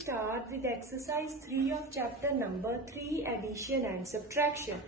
start with exercise 3 of chapter number 3, addition and subtraction.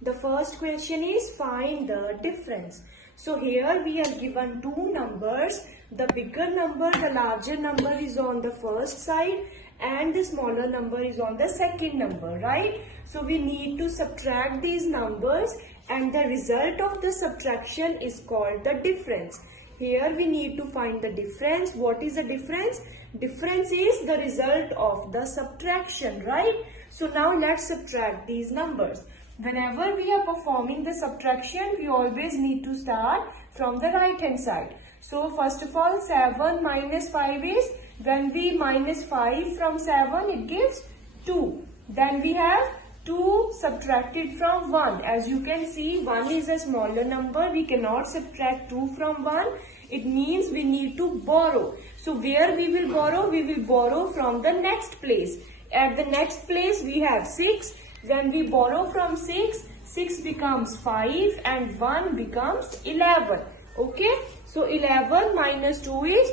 The first question is find the difference. So here we are given two numbers. The bigger number, the larger number is on the first side and the smaller number is on the second number, right? So we need to subtract these numbers and the result of the subtraction is called the difference. Here we need to find the difference. What is the difference? Difference is the result of the subtraction, right? So now let's subtract these numbers. Whenever we are performing the subtraction, we always need to start from the right hand side. So first of all, 7 minus 5 is, when we minus 5 from 7, it gives 2. Then we have 2 subtracted from 1. As you can see, 1 is a smaller number. We cannot subtract 2 from 1. It means we need to borrow. So where we will borrow? We will borrow from the next place. At the next place we have 6. When we borrow from 6, 6 becomes 5 and 1 becomes 11. Okay? So 11 minus 2 is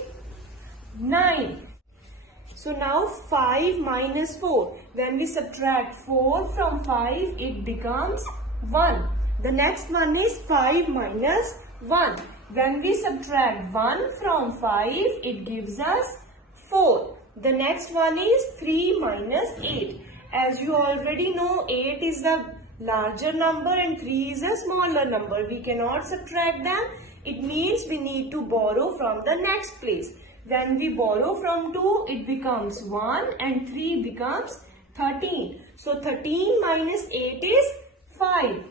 9. So now 5 minus 4. When we subtract 4 from 5, it becomes 1. The next one is 5 minus 1. When we subtract 1 from 5, it gives us 4. The next one is 3 minus 8. As you already know, 8 is the larger number and 3 is a smaller number. We cannot subtract them. It means we need to borrow from the next place. When we borrow from 2, it becomes 1 and 3 becomes 13. So 13 minus 8 is 5.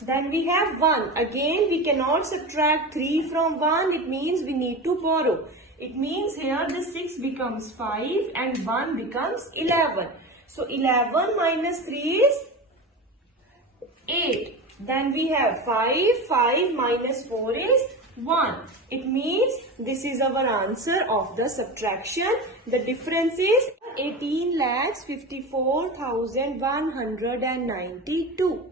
Then we have 1. Again, we cannot subtract 3 from 1. It means we need to borrow. It means here the 6 becomes 5 and 1 becomes 11. So 11 minus 3 is 8. Then we have 5. 5 minus 4 is 1. It means this is our answer of the subtraction. The difference is 18,54,192.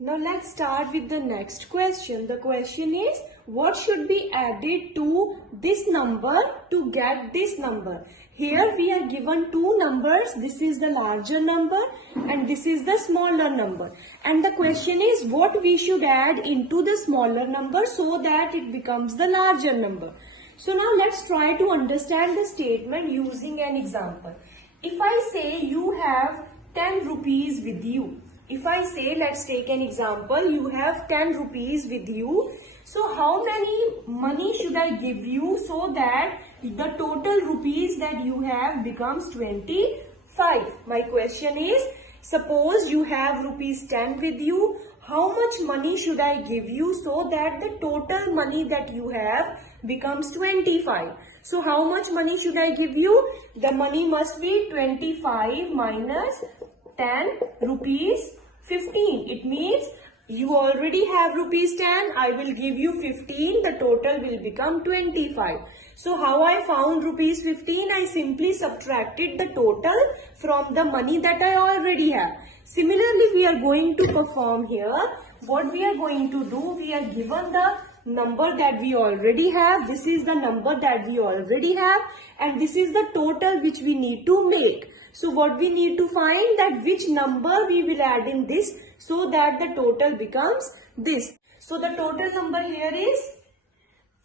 Now let's start with the next question. The question is, what should be added to this number to get this number? Here we are given two numbers. This is the larger number and this is the smaller number. And the question is what we should add into the smaller number so that it becomes the larger number. So now let's try to understand the statement using an example. If I say you have 10 rupees with you. If I say, let's take an example, you have 10 rupees with you. So how many money should I give you so that the total rupees that you have becomes 25? My question is, suppose you have rupees 10 with you. How much money should I give you so that the total money that you have becomes 25? So how much money should I give you? The money must be 25 minus 10 rupees 15. It means you already have rupees 10. I will give you 15. The total will become 25. So how I found rupees 15? I simply subtracted the total from the money that I already have. Similarly, we are going to perform here. What we are going to do? We are given the number that we already have. This is the number that we already have. And this is the total which we need to make. So what we need to find that which number we will add in this so that the total becomes this. So the total number here is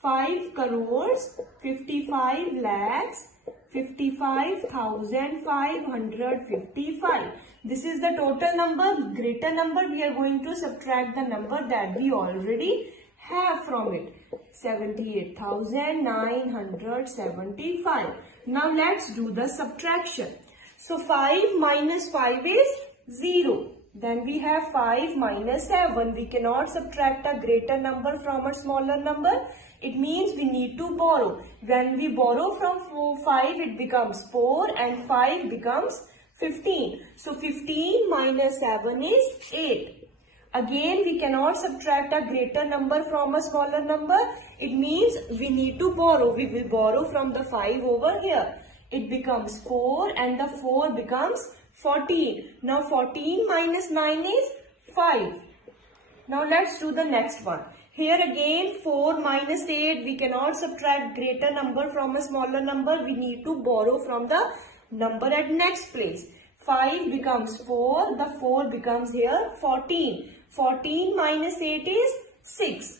5 crores 55 lakhs 55,555. This is the total number. Greater number, we are going to subtract the number that we already have from it. 78,975. Now let's do the subtraction. So 5 minus 5 is 0. Then we have 5 minus 7. We cannot subtract a greater number from a smaller number. It means we need to borrow. When we borrow from 5, it becomes 4 and 5 becomes 15. So 15 minus 7 is 8. Again, we cannot subtract a greater number from a smaller number. It means we need to borrow. We will borrow from the 5 over here. It becomes 4 and the 4 becomes 14. Now 14 minus 9 is 5. Now let's do the next one. Here again 4 minus 8, we cannot subtract greater number from a smaller number. We need to borrow from the number at next place. 5 becomes 4, the 4 becomes here 14. 14 minus 8 is 6.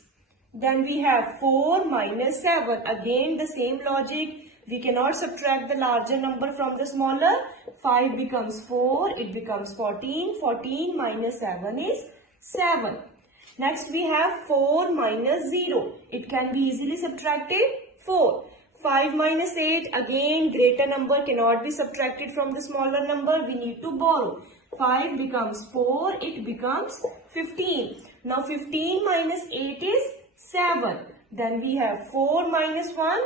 Then we have 4 minus 7. Again the same logic. We cannot subtract the larger number from the smaller. 5 becomes 4, it becomes 14. 14 minus 7 is 7. Next we have 4 minus 0. It can be easily subtracted. 4. 5 minus 8. Again greater number cannot be subtracted from the smaller number. We need to borrow. 5 becomes 4. It becomes 15. Now 15 minus 8 is 7. Then we have 4 minus 1,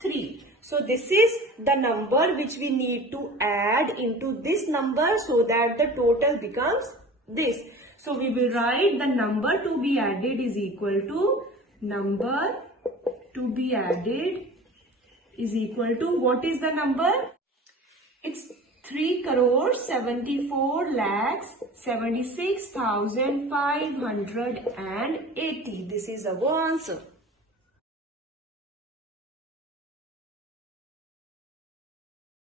3. So this is the number which we need to add into this number so that the total becomes this. So we will write the number to be added is equal to number to be added is equal to, what is the number? It's 3,74,76,580. This is our answer.